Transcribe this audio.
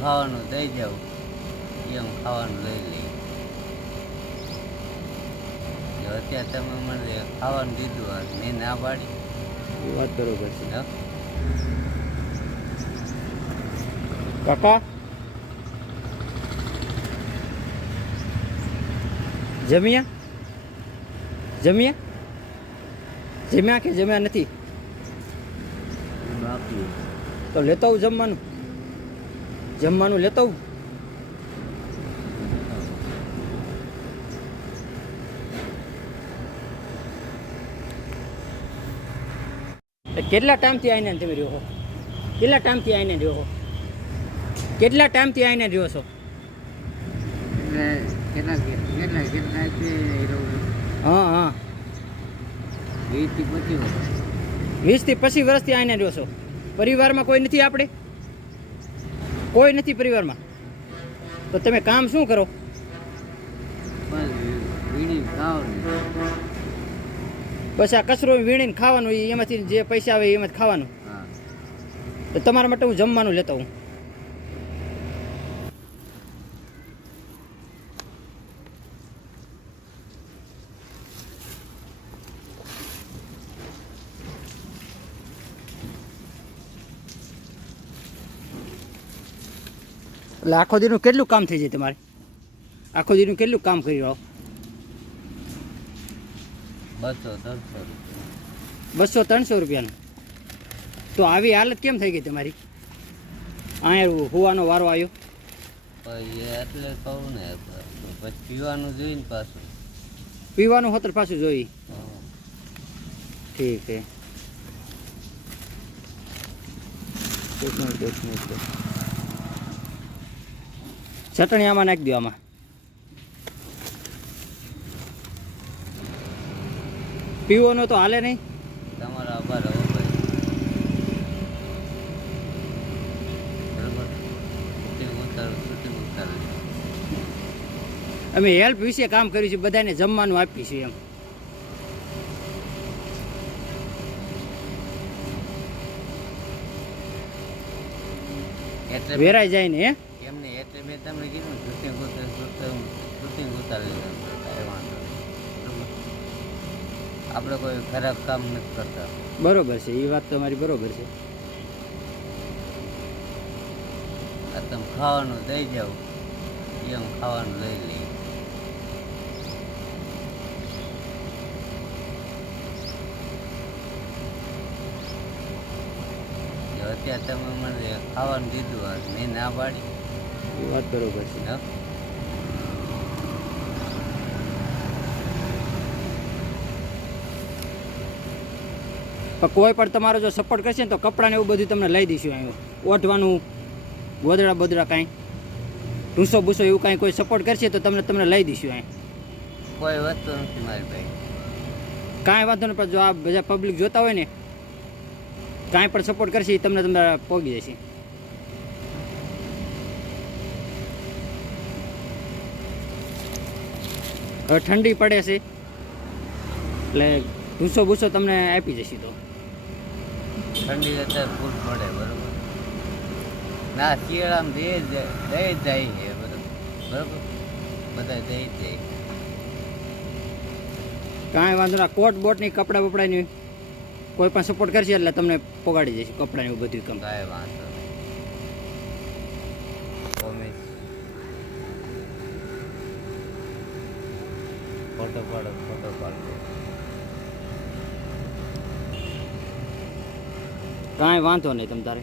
ખાવાનું દઈ જાવ એમ ખાવાનું લઈ લઈ. અત્યારે તમે મને ખાવાનું દીધું મેં ના પાડી. વાત બરોબર છે? કાકા? જમ્યા જમ્યા જમ્યા કે જમ્યા નથી? તો લેતો જમવાનું. જમવાનું લેતો આવું. કેટલા ટાઈમથી આવીને તમે રહ્યો છો? કેટલા ટાઈમથી આવીને રહ્યો છો? કેટલા ટાઈમથી આવીને રહ્યો છો? હા હા. વર્ષ. વીસથી પચીસ વર્ષથી આવીને રહ્યો છો. પરિવારમાં કોઈ નથી આપણે? કોઈ નથી પરિવારમાં. તો તમે કામ શું કરો? બસ આ કચરો વીણીને ખાવાનું એમાંથી જે પૈસા આવે એમાંથી ખાવાનું. તો તમારા માટે હું જમવાનું લેતો હું એટલે આખો દીનું કેટલું કામ થઈ જાય તમારે? આખો દીનું કેટલું કામ કરી આવો? બસો ત્રણસો રૂપિયાનું? તો આવી હાલત કેમ થઈ ગઈ તમારી? અહીંયા હોવાનો વારો આવ્યો? એટલે કહું ને પછી પીવાનું જોઈને પાછું. પીવાનું હોતર પાછું જોઈ. ઠીક છે. એક મિનિટ. ચટણી આમાં નાખી દો આમાં. પીવાનો તો હાલે નહીં. તમારો આભાર અમે હેલ્પ વિશે કામ કર્યું છે બધાને જમવાનું આપીશું એમ. વેરાઈ જાય ને હે? એમને એટલે મેં તમને કીધું શૂટિંગ શૂટિંગ ઉતારી લીધું કાંઈ વાંધો આપણે કોઈ ખરાબ કામ નથી કરતા. બરોબર છે એ વાત તમારી બરોબર છે. આ તમે ખાવાનું દઈ જાવ એમ ખાવાનું લઈ લઈ અત્યારે તમે મને ખાવાનું દીધું મેં ના પાડી. એ વાત બરોબર છે હે? પણ કોઈ પણ તમારો જો સપોર્ટ કરશે ને તો કપડાને એવું બધું તમને લઈ દઈશું અહીં ઓઢવાનું ગોદડા બોદડા કાંઈ. ઢૂસો ભૂસો એવું કાંઈ કોઈ સપોર્ટ કરશે તો તમને તમને લઈ દઈશું અહીં કોઈ વસ્તુ નથી મારી ભાઈ. કાંઈ વાંધો નહીં પણ જો આ બધા પબ્લિક જોતા હોય ને કાંઈ પણ સપોર્ટ કરશે એ તમને તમને પોગી જશે. ઠંડી પડે છે. એટલે ભૂસો ભૂસો તમને આપી જશે તો. ઠંડી અત્યારે ફૂલ પડે બરોબર. ના શિયાળામાં દે જાય દે જ જાય છે બરોબર. બરોબર? બધા દઈ જાય. કાંઈ વાંધો ના કોટ બોટની કપડાં બપડાની કોઈ પણ સપોર્ટ કરશે એટલે તમને પોગાડી જશે કપડાંની બધું કામ. કાંઈ વાંધો નહીં પ્રોમિસ ફોટો પાડો ફોટો પાડો કાંઈ વાંધો નહીં તમ તારે.